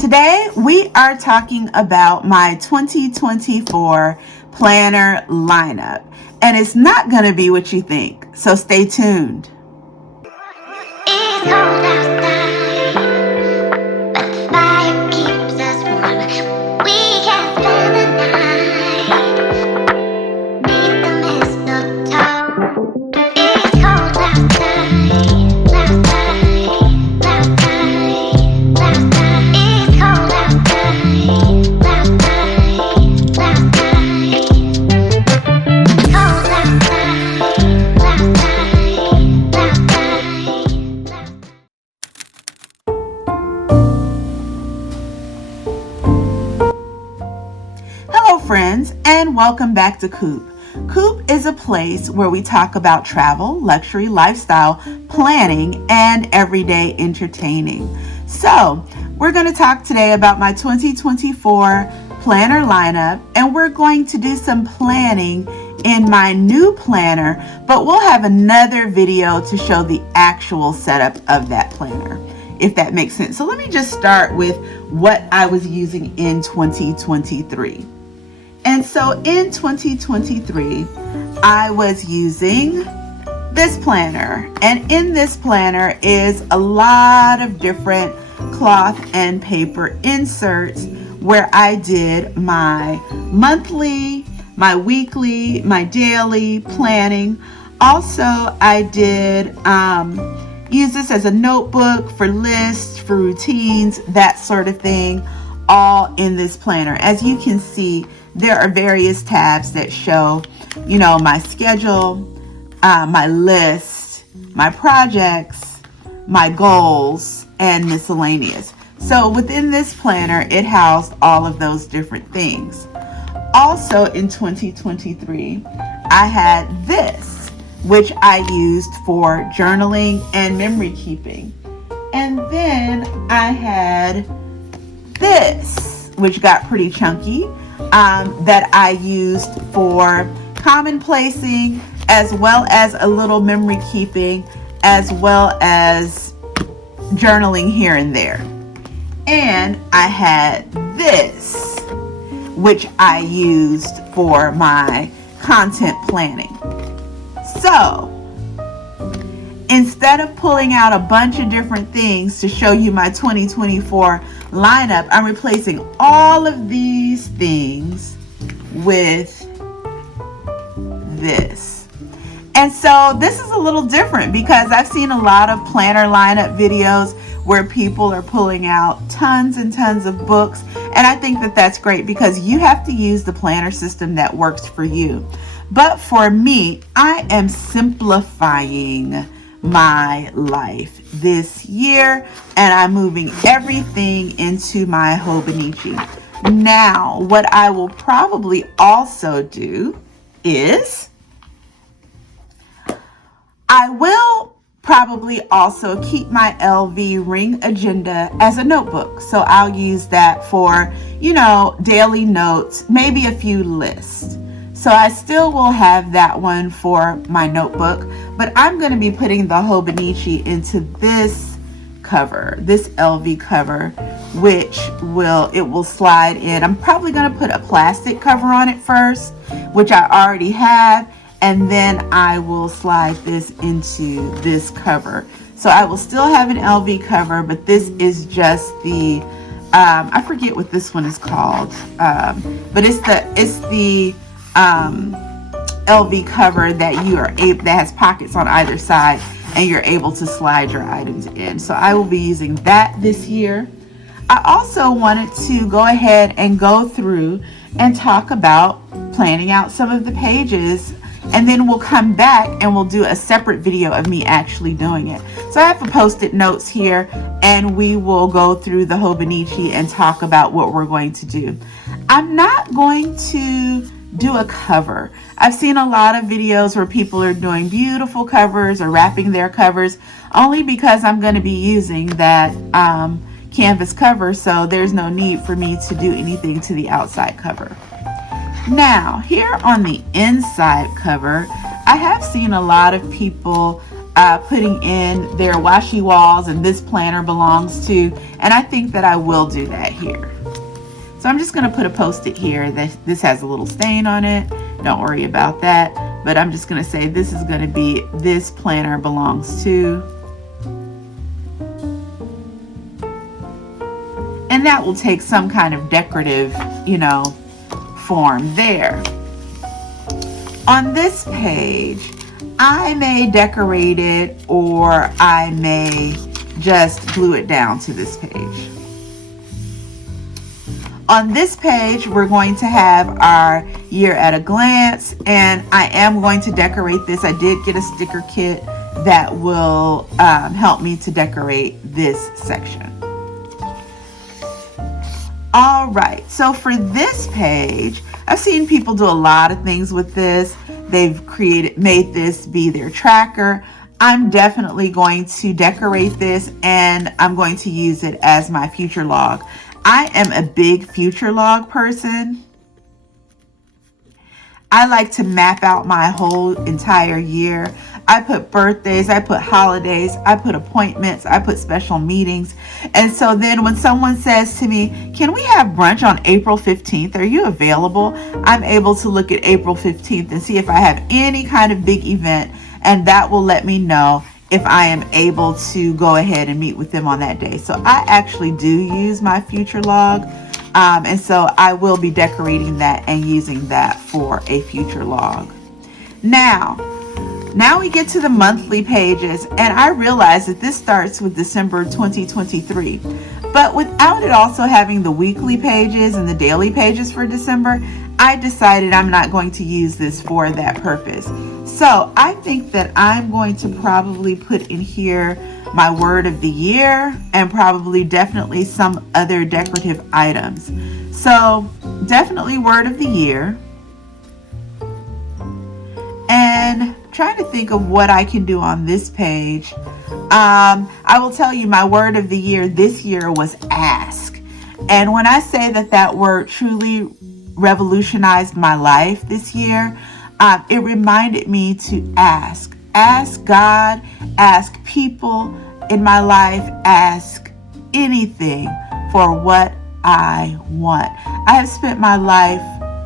Today we are talking about my 2024 planner lineup, and it's not going to be what you think, so stay tuned. It's cold outside, but the fire keeps us warm. We can spend the night beneath the mistletoe. It's cold outside, outside, outside, outside. It's cold outside, outside, outside. Cold outside, outside, outside. Hello friends, and welcome back to Coop. Coop is a place where we talk about travel, luxury, lifestyle, planning, and everyday entertaining. So, we're going to talk today about my 2024 planner lineup, and we're going to do some planning in my new planner, but we'll have another video to show the actual setup of that planner, if that makes sense. So let me just start with what I was using in 2023. And so in 2023, I was using this planner, and in this planner is a lot of different cloth and paper inserts where I did my monthly, my weekly, my daily planning. Also, I did use this as a notebook for lists, for routines, that sort of thing, all in this planner. As you can see, there are various tabs that show, my schedule, my list, my projects, my goals, and miscellaneous. So within this planner, it housed all of those different things. Also in 2023, I had this, which I used for journaling and memory keeping. And then I had this, which got pretty chunky, that I used for commonplacing, as well as a little memory keeping, as well as journaling here and there. And I had this, which I used for my content planning. So, instead of pulling out a bunch of different things to show you my 2024 lineup, I'm replacing all of these things with this. And so this is a little different because I've seen a lot of planner lineup videos where people are pulling out tons and tons of books. And I think that that's great because you have to use the planner system that works for you. But for me, I am simplifying my life this year, and I'm moving everything into my Hobonichi. Now, what I will probably also do is I will probably also keep my LV ring agenda as a notebook. So I'll use that for, daily notes, maybe a few lists. So I still will have that one for my notebook, but I'm going to be putting the Hobonichi into this cover, this LV cover, which will slide in. I'm probably going to put a plastic cover on it first, which I already have, and then I will slide this into this cover. So I will still have an LV cover, but this is just the, I forget what this one is called, but it's the LV cover that that has pockets on either side, and you're able to slide your items in. So I will be using that this year. I also wanted to go ahead and go through and talk about planning out some of the pages, and then we'll come back and we'll do a separate video of me actually doing it. So I have the post-it notes here, and we will go through the Hobonichi and talk about what we're going to do. I'm not going to do a cover. I've seen a lot of videos where people are doing beautiful covers or wrapping their covers, only because I'm going to be using that canvas cover, so there's no need for me to do anything to the outside cover. Now, here on the inside cover, I have seen a lot of people putting in their washi walls, and this planner belongs to, and I think that I will do that here. So I'm just going to put a post-it here that this has a little stain on it. Don't worry about that. But I'm just going to say this is going to be this planner belongs to. And that will take some kind of decorative, form there. On this page, I may decorate it, or I may just glue it down to this page. On this page, we're going to have our year at a glance, and I am going to decorate this. I did get a sticker kit that will help me to decorate this section. All right, so for this page, I've seen people do a lot of things with this. They've made this be their tracker. I'm definitely going to decorate this, and I'm going to use it as my future log. I am a big future log person. I like to map out my whole entire year. I put birthdays, I put holidays, I put appointments, I put special meetings. And so then when someone says to me, can we have brunch on April 15th? Are you available? I'm able to look at April 15th and see if I have any kind of big event, and that will let me know if I am able to go ahead and meet with them on that day. So I actually do use my future log. And so I will be decorating that and using that for a future log. Now we get to the monthly pages, and I realize that this starts with December 2023. But without it also having the weekly pages and the daily pages for December, I decided I'm not going to use this for that purpose. So I think that I'm going to probably put in here my word of the year, and probably definitely some other decorative items. So definitely word of the year. And trying to think of what I can do on this page. I will tell you my word of the year this year was ask. And when I say that word truly revolutionized my life this year, it reminded me to ask. Ask God, ask people in my life, ask anything for what I want. I have spent my life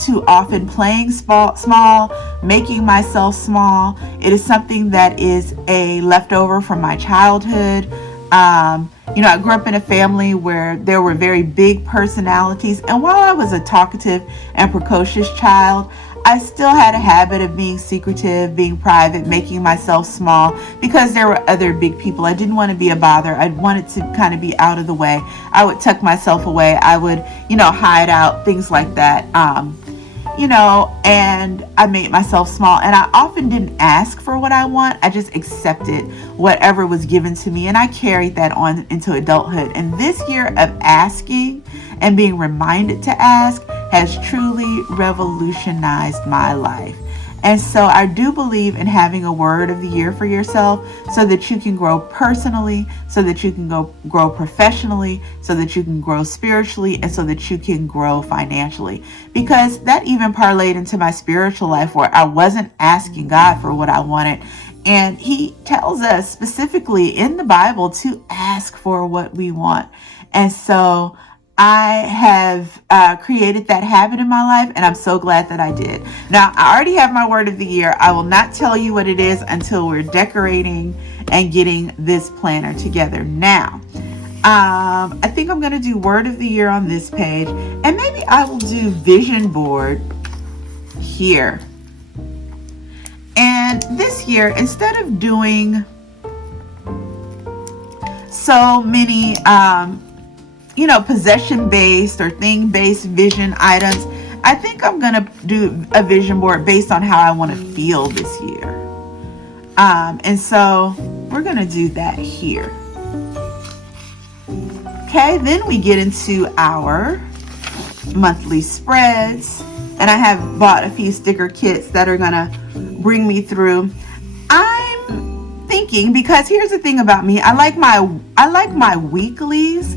too often playing small, making myself small. It is something that is a leftover from my childhood. I grew up in a family where there were very big personalities, and while I was a talkative and precocious child, I still had a habit of being secretive, being private, making myself small because there were other big people. I didn't want to be a bother. I wanted to kind of be out of the way. I would tuck myself away. I would, hide out, things like that. And I made myself small, and I often didn't ask for what I want. I just accepted whatever was given to me, and I carried that on into adulthood. And this year of asking and being reminded to ask has truly revolutionized my life. And so I do believe in having a word of the year for yourself so that you can grow personally, so that you can grow professionally, so that you can grow spiritually, and so that you can grow financially. Because that even parlayed into my spiritual life where I wasn't asking God for what I wanted. And he tells us specifically in the Bible to ask for what we want. And so I have created that habit in my life, and I'm so glad that I did. Now, I already have my word of the year. I will not tell you what it is until we're decorating and getting this planner together. Now, I think I'm going to do word of the year on this page, and maybe I will do vision board here. And this year, instead of doing so many possession-based or thing-based vision items, I think I'm going to do a vision board based on how I want to feel this year. And so we're going to do that here. Okay, then we get into our monthly spreads. And I have bought a few sticker kits that are going to bring me through. I'm thinking, because here's the thing about me, I like my weeklies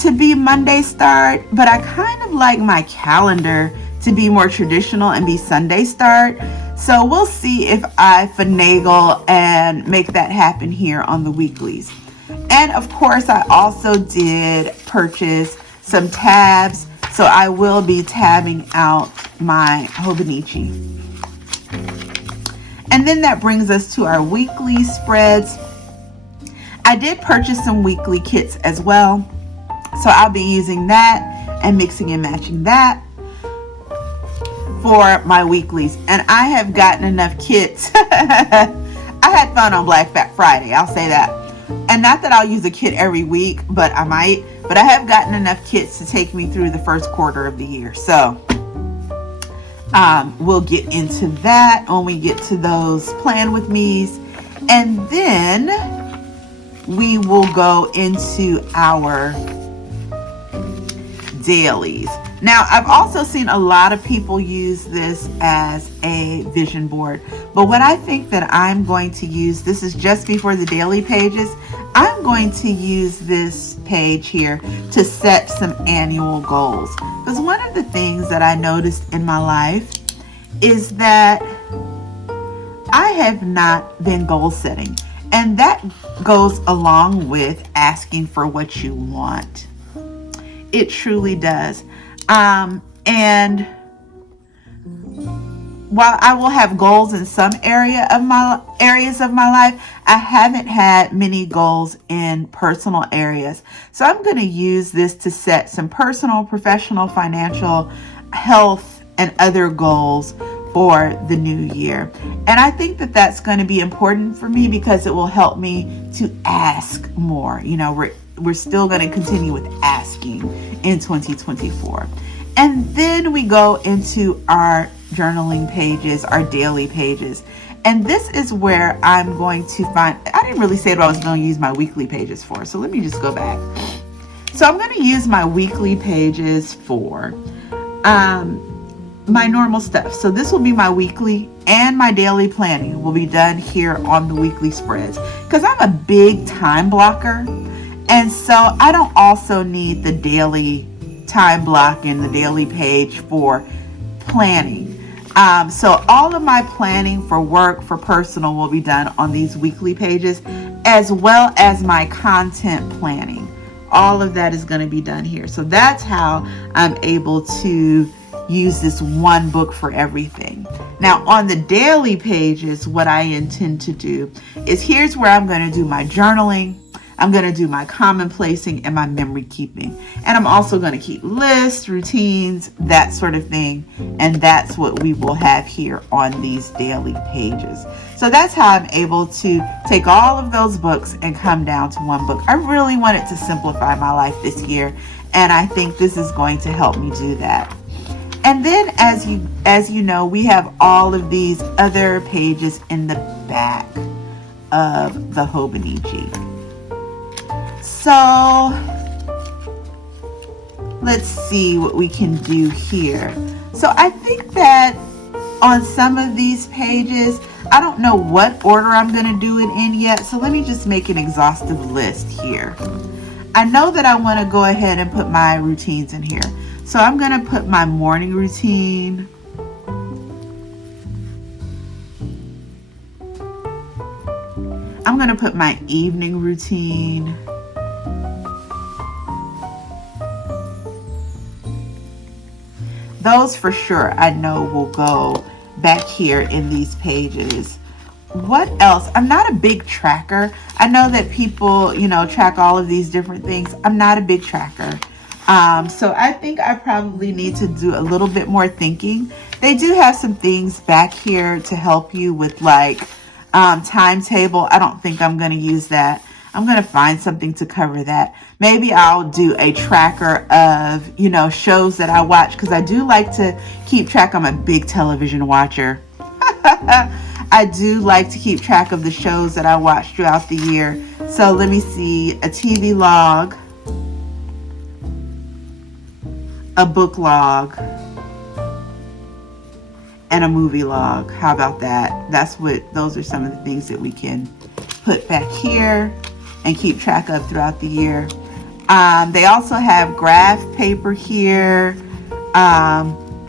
to be Monday start, but I kind of like my calendar to be more traditional and be Sunday start. So we'll see if I finagle and make that happen here on the weeklies. And of course, I also did purchase some tabs. So I will be tabbing out my Hobonichi. And then that brings us to our weekly spreads. I did purchase some weekly kits as well. So I'll be using that and mixing and matching that for my weeklies. And I have gotten enough kits. I had fun on Black Friday, I'll say that. And not that I'll use a kit every week, but I might. But I have gotten enough kits to take me through the first quarter of the year. So we'll get into that when we get to those plan with me's. And then we will go into our dailies. Now, I've also seen a lot of people use this as a vision board, but what I think that I'm going to use, this is just before the daily pages, I'm going to use this page here to set some annual goals. Because one of the things that I noticed in my life is that I have not been goal setting, and that goes along with asking for what you want. It truly does. And while I will have goals in some areas of my life, I haven't had many goals in personal areas. So I'm going to use this to set some personal, professional, financial, health, and other goals for the new year. And I think that that's going to be important for me because it will help me to ask more. You know, we're still going to continue with asking in 2024. And then we go into our journaling pages, our daily pages. And this is where I'm going to find, I didn't really say what I was going to use my weekly pages for. So let me just go back. So I'm going to use my weekly pages for my normal stuff. So this will be my weekly, and my daily planning will be done here on the weekly spreads. Because I'm a big time blocker. And so I don't also need the daily time block in the daily page for planning. So all of my planning for work, for personal, will be done on these weekly pages, as well as my content planning. All of that is going to be done here. So that's how I'm able to use this one book for everything. Now on the daily pages, what I intend to do is, here's where I'm going to do my journaling. I'm going to do my commonplacing and my memory keeping. And I'm also going to keep lists, routines, that sort of thing. And that's what we will have here on these daily pages. So that's how I'm able to take all of those books and come down to one book. I really wanted to simplify my life this year, and I think this is going to help me do that. And then as you know, we have all of these other pages in the back of the Hobonichi. So let's see what we can do here. So I think that on some of these pages, I don't know what order I'm going to do it in yet. So let me just make an exhaustive list here. I know that I want to go ahead and put my routines in here. So I'm going to put my morning routine. I'm going to put my evening routine. Those for sure I know will go back here in these pages. What else? I'm not a big tracker. I know that people, track all of these different things. I'm not a big tracker. So I think I probably need to do a little bit more thinking. They do have some things back here to help you with like timetable. I don't think I'm going to use that. I'm going to find something to cover that. Maybe I'll do a tracker of, shows that I watch, because I do like to keep track. I'm a big television watcher. I do like to keep track of the shows that I watch throughout the year. So let me see, a TV log, a book log, and a movie log. How about that? Those are some of the things that we can put back here and keep track of throughout the year. They also have graph paper here.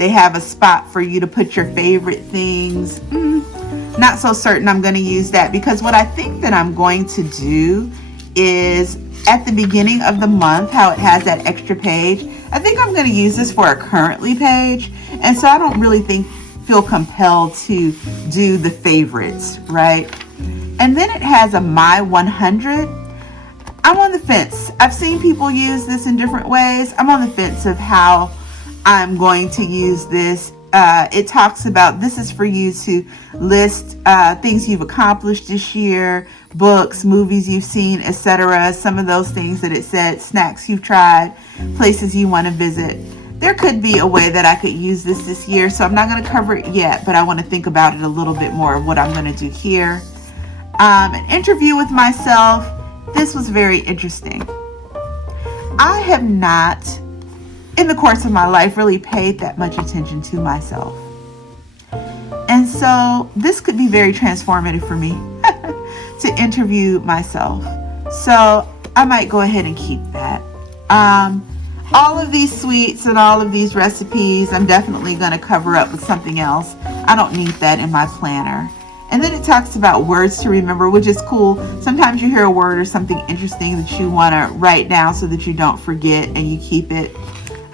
They have a spot for you to put your favorite things. Not so certain I'm going to use that, because what I think that I'm going to do is at the beginning of the month, how it has that extra page, I think I'm going to use this for a currently page. And so I don't really feel compelled to do the favorites, right? And then it has a My 100. I'm on the fence. I've seen people use this in different ways. I'm on the fence of how I'm going to use this. It talks about, this is for you to list things you've accomplished this year, books, movies you've seen, etc. Some of those things that it said, snacks you've tried, places you want to visit. There could be a way that I could use this year, so I'm not going to cover it yet, but I want to think about it a little bit more of what I'm going to do here. An interview with myself. This was very interesting. I have not, in the course of my life, really paid that much attention to myself. And so this could be very transformative for me to interview myself. So I might go ahead and keep that. All of these sweets and all of these recipes, I'm definitely going to cover up with something else. I don't need that in my planner. And then it talks about words to remember, which is cool. Sometimes you hear a word or something interesting that you want to write down so that you don't forget and you keep it.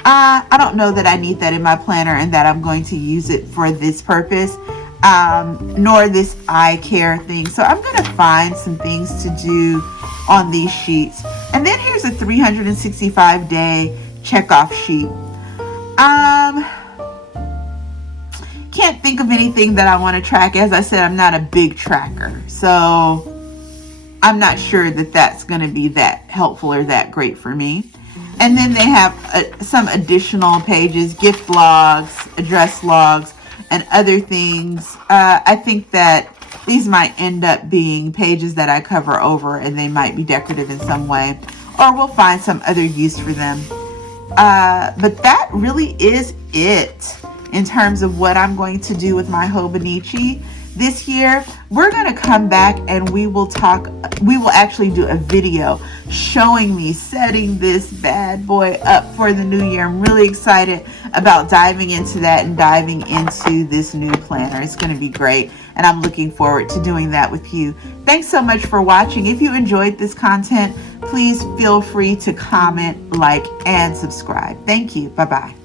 I don't know that I need that in my planner and that I'm going to use it for this purpose, nor this eye care thing. So I'm going to find some things to do on these sheets. And then here's a 365-day checkoff sheet. Can't think of anything that I want to track. As I said, I'm not a big tracker, so I'm not sure that that's going to be that helpful or that great for me. And then they have some additional pages, gift logs, address logs, and other things. I think that these might end up being pages that I cover over, and they might be decorative in some way, or we'll find some other use for them. But that really is it in terms of what I'm going to do with my Hobonichi this year. We're going to come back and we will actually do a video showing me setting this bad boy up for the new year. I'm really excited about diving into that and diving into this new planner. It's going to be great, and I'm looking forward to doing that with you. Thanks so much for watching. If you enjoyed this content, please feel free to comment, like, and subscribe. Thank you. Bye-bye.